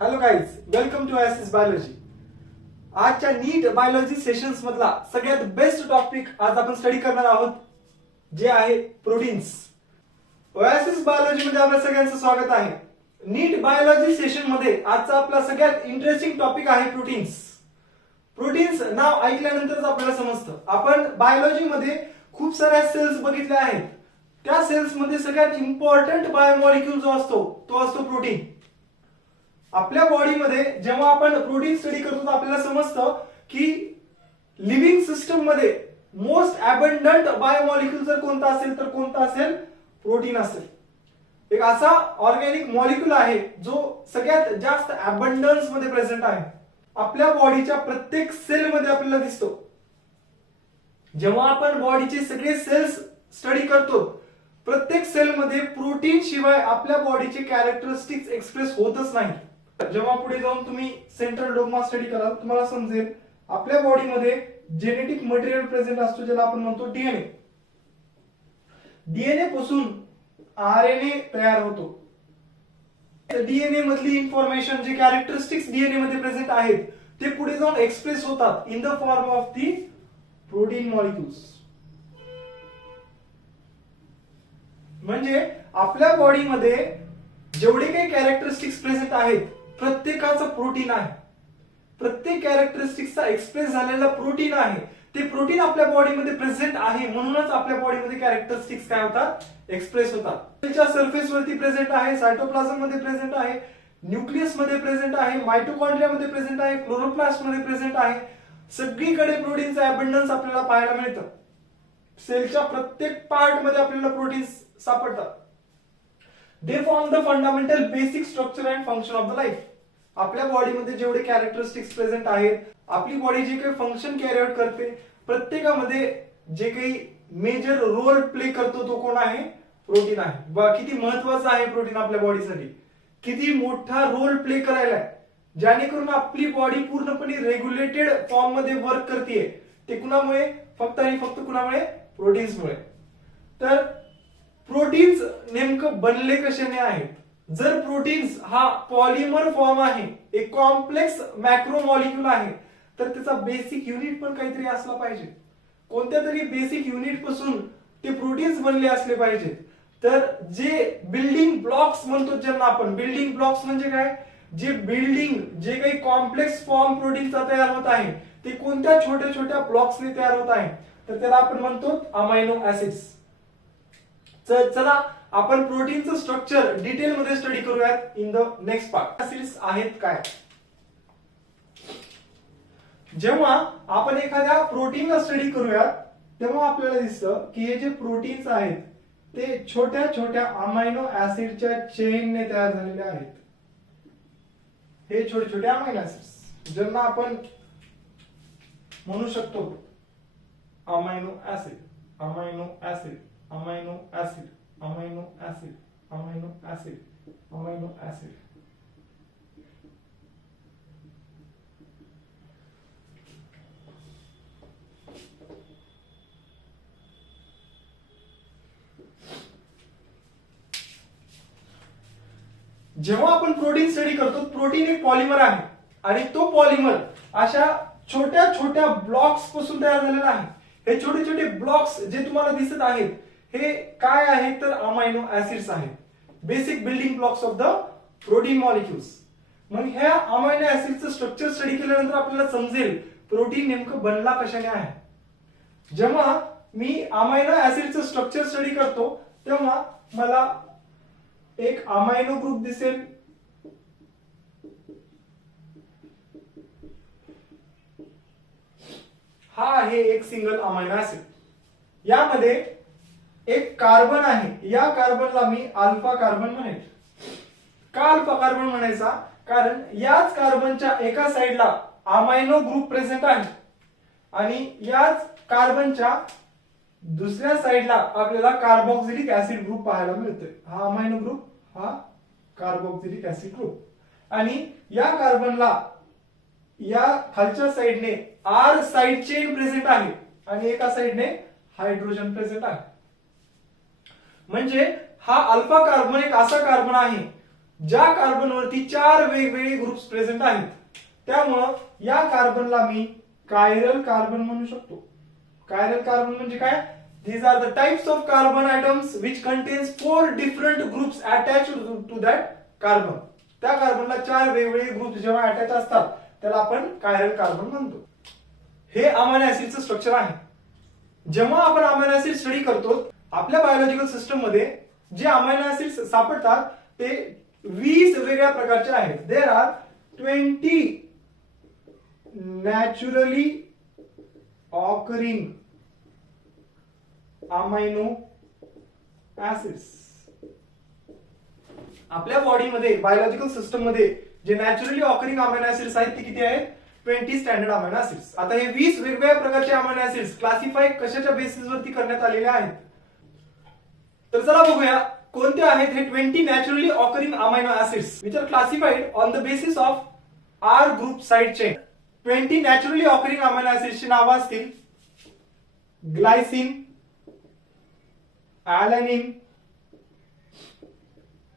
Hello guys, welcome to Asis biology. आजच्या NEET biology sessions मधला सगळ्यात बेस्ट टॉपिक आज आपण स्टडी करणार आहोत, जे आहे प्रोटीन्स. ओएसिस बायोलॉजी मध्ये आपल्या सगळ्यांचं स्वागत आहे. नीट बायोलॉजी सेशन मध्ये आजचा आपला सगळ्यात इंटरेस्टिंग टॉपिक आहे प्रोटीन्स. प्रोटीन्स नाव ऐकल्यानंतरच आपल्याला समजतं. आपण बायोलॉजी मध्ये खूप साऱ्या सेल्स बघितल्या आहेत. त्या सेल्स मध्ये सगळ्यात इम्पॉर्टंट बायोमॉलिक्यूल जो असतो तो असतो प्रोटीन. आपल्या बॉडीमध्ये जेव्हा आपण प्रोटीन स्टडी करतो तर आपल्याला समजतं की लिव्हिंग सिस्टम मध्ये मोस्ट अबंडंट बायोमॉलिक्यूल जर कोणता असेल तर कोणता असेल, प्रोटीन असेल. एक असा ऑर्गॅनिक मॉलिक्यूल आहे जो सगळ्यात जास्त अबंडन्स मध्ये प्रेझेंट आहे. आपल्या बॉडीच्या प्रत्येक सेल मध्ये आपल्याला दिसतो. जेव्हा आपण बॉडीचे सगळे सेल्स स्टडी करतो, प्रत्येक सेल मध्ये प्रोटीन शिवाय आपल्या बॉडीचे कॅरेक्टरिस्टिक्स एक्सप्रेस होतच नाही. जेव्हा पुढे जाऊन तुम्ही सेंट्रल डोग्मा स्टडी कराल, तुम्हाला समजेल आपल्या बॉडीमध्ये जेनेटिक मटेरियल प्रेझेंट असतो, ज्याला आपण म्हणतो डीएनए. डीएनए पासून आरएनए तयार होतो. डीएनए मधली इन्फॉर्मेशन, जे कॅरेक्टरिस्टिक्स डीएनए मध्ये प्रेझेंट आहेत, ते पुढे जाऊन एक्सप्रेस होतात in the form of the protein molecules. म्हणजे आपल्या बॉडीमध्ये जेवढे काही कॅरेक्टरिस्टिक्स प्रेझेंट आहेत, प्रत्येकाचं प्रोटीन आहे. प्रत्येक कॅरेक्टरिस्टिक्सचा एक्सप्रेस झालेला प्रोटीन आहे. ते प्रोटीन आपल्या बॉडीमध्ये प्रेझेंट आहे, म्हणूनच आपल्या बॉडीमध्ये कॅरेक्टरिस्टिक्स काय होतात, एक्सप्रेस होतात. सेलच्या सरफेस वरती प्रेझेंट आहे, सायटोप्लाझम मध्ये प्रेझेंट आहे, न्यूक्लियस मध्ये प्रेझेंट आहे, मायटोकॉन्ड्रिया मध्ये प्रेझेंट आहे, क्लोरोप्लास्ट मध्ये प्रेझेंट आहे. सगळीकडे प्रोटीनचं अबंडन्स आपल्याला पाहायला मिळतं. सेलच्या प्रत्येक पार्ट मध्ये आपल्याला प्रोटीन्स सापडतात. They form the fundamental basic structure and function of the life. आपल्या बॉडीमध्ये जेवढे कॅरेक्टरिस्टिक्स प्रेझेंट आहेत, आपली बॉडी जे काही फंक्शन कॅरी आउट करते, प्रत्येकामध्ये जे काही मेजर रोल प्ले करतो तो कोण आहे, प्रोटीन आहे. किती महत्वाचं आहे प्रोटीन आपल्या बॉडीसाठी, किती मोठा रोल प्ले करायला आहे, जेणेकरून आपली बॉडी पूर्णपणे रेग्युलेटेड फॉर्म मध्ये वर्क करते. ते कुणामुळे, फक्त आणि फक्त कुणामुळे, प्रोटीन्समुळे. तर प्रोटीन्स नेमकं बनले कशाने आहेत? जर प्रोटीन्स हा पॉलिमर फॉर्म आहे, एक कॉम्प्लेक्स मॅक्रोमॉलिक्यूल आहे, तर त्याचा बेसिक युनिट पण काहीतरी असला पाहिजे. कोणत्या तरी बेसिक युनिट पासून ते प्रोटीन्स बनले असले पाहिजेत. तर जे बिल्डिंग ब्लॉक्स म्हणतो, ज्यांना आपण बिल्डिंग ब्लॉक्स म्हणजे काय, जे बिल्डिंग, जे काही कॉम्प्लेक्स फॉर्म प्रोटीनचा तयार होत आहे, ते कोणत्या छोट्या छोट्या ब्लॉक्सने तयार होत आहे, तर त्याला आपण म्हणतो अमायनो ऍसिड्स. चला आपण प्रोटीनचं स्ट्रक्चर डिटेल मध्ये स्टडी करूयात in the next part. Acids आहेत काय? जेव्हा आपण एखाद्या प्रोटीनला स्टडी करूयात, तेव्हा आपल्याला दिसतं की हे जे प्रोटीन्स आहेत ते छोट्या छोट्या अमायनो ऍसिडच्या चेनने तयार झालेले आहेत. हे छोटे छोटे अमायनो ऍसिड्स, ज्यांना आपण म्हणू शकतो amino acid, amino acid, amino acid, amino acid, amino acid, amino acid. जेव्हा आपण प्रोटीन स्टडी करतो, प्रोटीन एक पॉलिमर आहे आणि तो पॉलिमर अशा छोट्या छोट्या ब्लॉक्स पासून तयार झालेला आहे. हे छोटे छोटे ब्लॉक्स जे तुम्हाला दिसत आहेत, हे काय आहेत, तर अमायनो ऍसिड्स आहेत. Basic building blocks of the protein molecules. मग ह्या अमायनो ऍसिडचं स्ट्रक्चर स्टडी केल्यानंतर आपल्याला समजेल प्रोटीन नेमकं बनला कशाने आहे. जेव्हा मी अमायनो ऍसिडचं स्ट्रक्चर स्टडी करतो, तेव्हा मला एक अमायनो ग्रुप दिसेल, हा आहे एक सिंगल अमायनो ऍसिड. यामध्ये एक कार्बन आहे. या कार्बनला मी अल्फा कार्बन म्हणेन. का अल्फा कार्बन म्हणायचा? कारण याच कार्बनच्या एका साइडला अमायनो ग्रुप प्रेझेंट आहे आणि याच कार्बनच्या दुसऱ्या साइडला आपल्याला कार्बोक्सिलिक ऍसिड ग्रुप पाहायला मिळतोय. हा अमायनो ग्रुप, हा कार्बोक्सिलिक ऍसिड ग्रुप. आणि या कार्बनला या खालच्या साइडने आर साइड चेन प्रेझेंट आहे आणि एका साइडने हायड्रोजन प्रेझेंट आहे. म्हणजे हा अल्फा कार्बन एक असा कार्बन आहे ज्या कार्बनवरती 4 वेगवेगळे ग्रुप्स प्रेझेंट आहेत. त्यामुळं या कार्बनला मी कायरल कार्बन म्हणू शकतो. कायरल कार्बन म्हणजे काय? These are the types of carbon atoms which contains 4 different groups attached to that carbon. त्या कार्बनला 4 वेगवेगळे ग्रुप्स जेव्हा अटॅच असतात त्याला आपण कायरल कार्बन म्हणतो. हे अमायनो ऍसिडचं स्ट्रक्चर आहे. जेव्हा आपण अमायनो ऍसिड स्टडी करतो आपल्या बायोलॉजिकल सिस्टम मध्ये जे अमायनो ऍसिड्स सापडतात ते 20 वेगळ्या प्रकारचे आहेत. There are 20 naturally occurring amino acids. आपल्या बॉडीमध्ये बायोलॉजिकल सिस्टम मध्ये जे नॅचरली ऑकरिंग अमायनो ऍसिड्स आहेत ते किती आहेत? 20 स्टँडर्ड अमायनो ऍसिड्स. आता हे 20 वेगवेगळ्या प्रकारचे अमायनो ऍसिड्स क्लासिफाय कशाच्या बेसिस वरती करण्यात आलेले आहेत? तर चला बघूया कोणते आहेत हे 20 naturally occurring amino acids which are classified on the basis of R group side chain. 20 naturally occurring amino ऍसिड्सची नावे असतील glycine, alanine,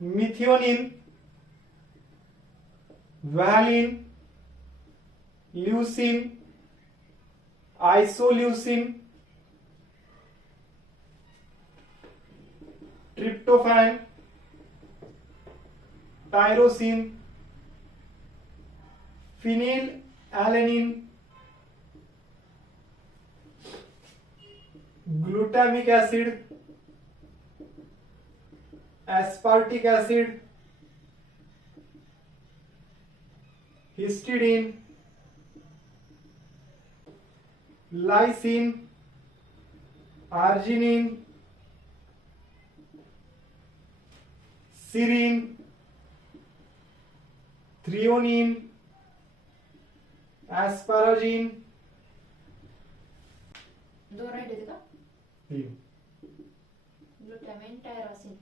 methionine, valine, leucine, isoleucine, tryptophan, tyrosine, phenyl alanine, glutamic acid, aspartic acid, histidine, lysine, arginine, serine, threonine, asparagine. दोन राहिले का? Glutamine, tyrosine.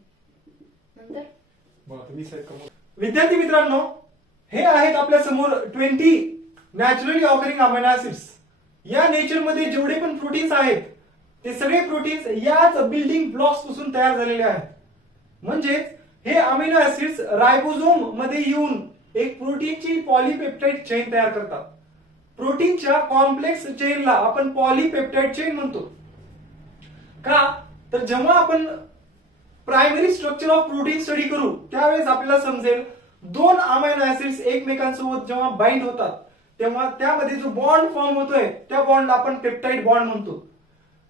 विद्यार्थी मित्रांनो, हे आहेत आपल्या समोर 20 नॅचरली ऑकरिंग अमायनो ऍसिड्स. या नेचर मध्ये जेवढे पण प्रोटीन्स आहेत ते सगळे प्रोटीन्स याच बिल्डिंग ब्लॉक्स पासून तयार झालेले आहेत. म्हणजे हे अमिनो ऍसिड्स रायबोसोम मध्ये येऊन एक प्रोटीनची पॉलीपेप्टाइड चेन तयार करतात. प्रोटीनच्या कॉम्प्लेक्स चेनला आपण पॉलीपेप्टाइड चेन म्हणतो. का? तर जेव्हा आपण primary structure of protein study करू त्यावेळेस आपल्याला समजेल दोन अमायनो ऍसिड्स एकमेकांसोबत जेव्हा बाइंड होतात तेव्हा त्यामध्ये जो बॉन्ड फॉर्म होतोय त्या बॉन्डला आपण पेप्टाइड बॉन्ड म्हणतो.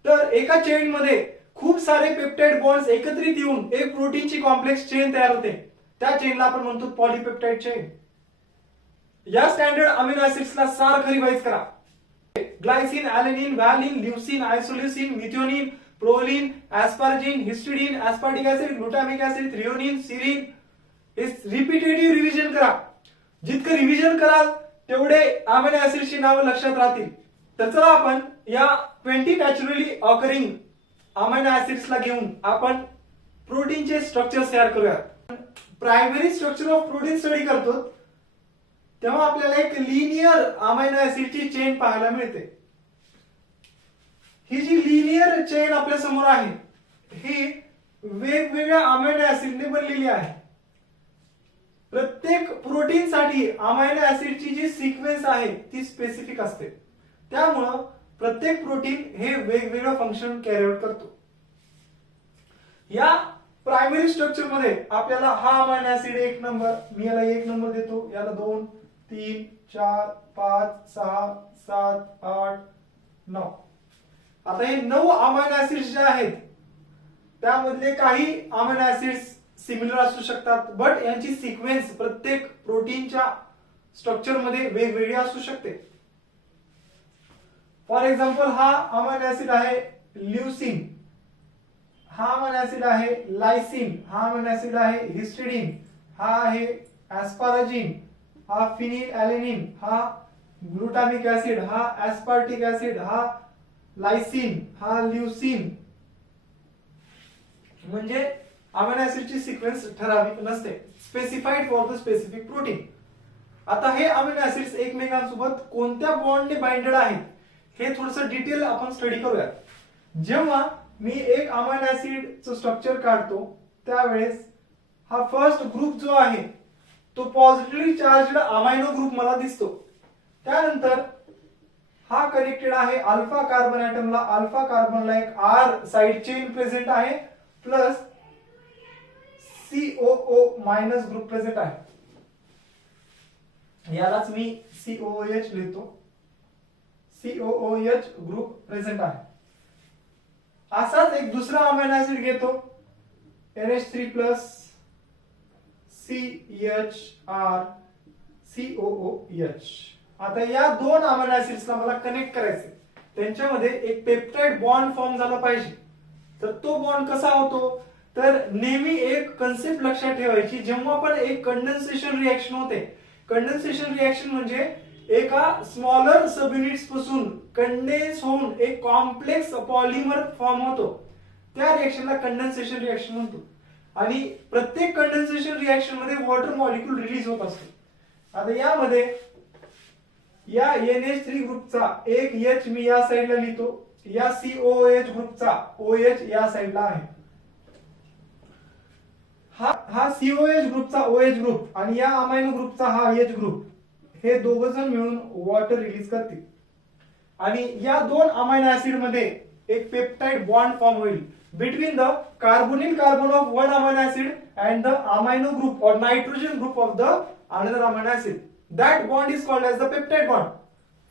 तर एका चेन मध्ये खूप सारे पेप्टाइड बॉन्ड्स एकत्रित येऊन एक प्रोटीनची कॉम्प्लेक्स चेन तयार होते. त्या चेनला आपण म्हणतो पॉलीपेप्टाइड चेन. या स्टँडर्ड अमिनो ऍसिड्सला सारखं रिवाइज करा. Glycine, alanine, valine, leucine, isoleucine, methionine, proline, asparagine, histidine, aspartic acid, glutamic acid, threonine, serine. हे रिपीटेटिव्ह रिव्हिजन करा. जितकं रिव्हिजन कराल तेवढे अमिनो ऍसिड्सची नावं लक्षात राहतील. तर चला आपण या 20 नॅचरली ऑकरिंग अमिनो ऍसिड्सला घेऊन आपण प्रोटीनचे स्ट्रक्चर तयार करूया. Primary structure of protein study करतो तेव्हा आपल्याला एक लिनियर अमिनो ऍसिडची चेन पाहायला मिळते. ही जी लिनियर चेन आपल्या समोर आहे ही वेगवेगळ्या अमिनो ऍसिडने बनलेली आहे. प्रत्येक प्रोटीन साठी अमिनो ऍसिडची जी सिक्वेन्स आहे ती स्पेसिफिक असते. त्यामुळं प्रत्येक प्रोटीन हे वेगवेगळं फंक्शन कॅरी आउट करतो. या प्रायमरी स्ट्रक्चर मध्ये आपल्याला हा अमिनो ऍसिड 1 नंबर, मी याला 1 नंबर देतो, याला 2, 3, 4, 5, 6, 7, 8, 9. आता हे 9 अमिनो ऍसिड्स जे आहेत त्यामधले काही अमिनो ऍसिड्स सिमिलर असू शकतात बट यांची सिक्वेन्स प्रत्येक प्रोटीनच्या स्ट्रक्चर मध्ये वेगवेगळी असू शकते. फॉर एक्झाम्पल हा अमिनो ऍसिड आहे ल्युसीन, हा अमिनो ऍसिड आहे लायसिन, हा अमिनो ऍसिड आहे हिस्टिडीन, हा आहे एस्पाराजिन, हा फिनिल ॲलॅनिन, हा ग्लुटामिक ऍसिड, हा एस्पार्टिक ऍसिड, हा लायसिन, हा ल्युसीन. म्हणजे अमिनो ऍसिडची सिक्वेन्स ठराविक नसते, specified for the specific protein. आता हे अमिनो ऍसिड्स एकमेकांसोबत कोणत्या बॉन्डने बाइंडेड आहेत हे थोडंसं डिटेल आपण स्टडी करूया. जेव्हा मी एक अमिनो ऍसिडचं स्ट्रक्चर काढतो त्यावेळेस हा फर्स्ट ग्रुप जो आहे तो पॉझिटिव्हली चार्जड अमायनो ग्रुप मला दिसतो. त्यानंतर हा कनेक्टेड आहे अल्फा कार्बन ऍटमला. अल्फा कार्बनला एक आर साइड चेन प्रेझेंट आहे plus COO minus group present आहे. यालाच मी COOH लिहितो. COOH ग्रुप प्रेझेंट आहे. असाच एक दुसरा अमायनो ऍसिड घेतो NH3 प्लस CHR COOH. आता या दोन अमायनो ऍसिड्सला मला कनेक्ट करायचे, त्यांच्यामध्ये एक पेप्टाइड बॉन्ड फॉर्म झाला पाहिजे. तर तो बॉन्ड कसा होतो, तर नेहमी एक कन्सेप्ट लक्षात ठेवायची, जेव्हा पण एक कंडेन्सेशन रिएक्शन होते, कंडेन्सेशन रिएक्शन म्हणजे एका स्मॉलर सब युनिट्स पासून कंडेन्स होऊन एक कॉम्प्लेक्स पॉलिमर फॉर्म होतो, त्या रिएक्शनला कंडेन्सेशन रिएक्शन म्हणतो. आणि प्रत्येक कंडेन्सेशन रिएक्शन मध्ये वॉटर मॉलिक्यूल रिलीज होत असतो. आता यामध्ये या NH3 ग्रुपचा एक H मी या साइडला लिहितो, या COOH ग्रुपचा OH या साइडला आहे. हा COH ग्रुपचा OH ग्रुप आणि या अमायनो ग्रुपचा हा H ग्रुप, हे दोघ जण मिळून वॉटर रिलीज करतील आणि या दोन अमायनो ऍसिड मध्ये एक पेप्टाइड बॉन्ड फॉर्म होईल between the carbonyl carbon of one amino acid and the amino group or nitrogen group of the another amino acid. That bond is called as the peptide bond.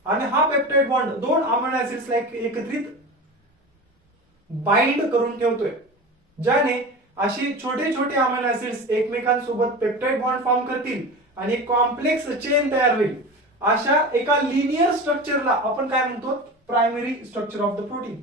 आणि हा peptide bond दोन amino acids ला एकत्रित bind करून ठेवतोय, ज्याने अशी छोटे छोटे अमायनो ऍसिड्स एकमेकांसोबत पेप्टाइड बॉन्ड फॉर्म करतील आणि एक कॉम्प्लेक्स चेन तयार होईल. अशा एका लिनियर स्ट्रक्चरला आपण काय म्हणतो, primary structure of the protein.